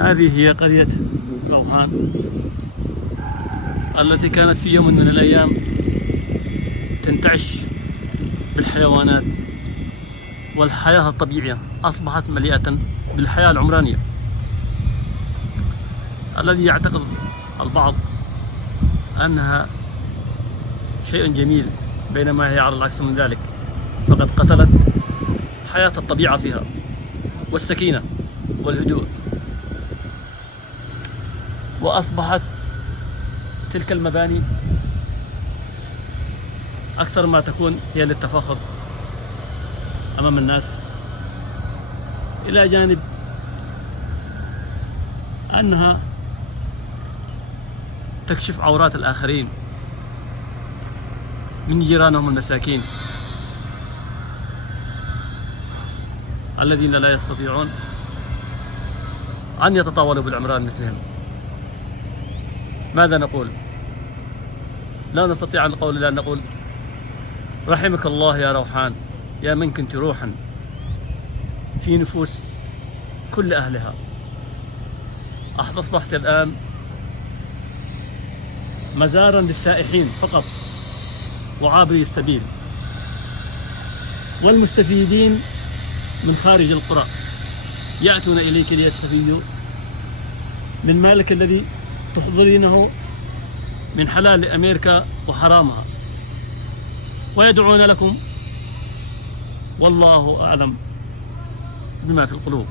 هذه هي قرية روحان التي كانت في يوم من الأيام تنتعش بالحيوانات والحياة الطبيعية، أصبحت مليئة بالحياة العمرانية. الذي يعتقد البعض أنها شيء جميل بينما هي على العكس من ذلك، فقد قتلت حياة الطبيعة فيها والسكينة والهدوء، وأصبحت تلك المباني أكثر ما تكون هي للتفاخر أمام الناس، إلى جانب أنها تكشف عورات الآخرين من جيرانهم المساكين الذين لا يستطيعون أن يتطاولوا بالعمران مثلهم. ماذا نقول؟ لا نستطيع أن نقول إلا أن نقول رحمك الله يا روحان، يا من كنت روحا في نفوس كل أهلها. أصبحت الآن مزارا للسائحين فقط وعابري السبيل والمستفيدين من خارج القرى يأتون إليك ليستفيدوا من مالك الذي تحضرينه من حلال أمريكا وحرامها، ويدعون لكم والله أعلم بما في القلوب.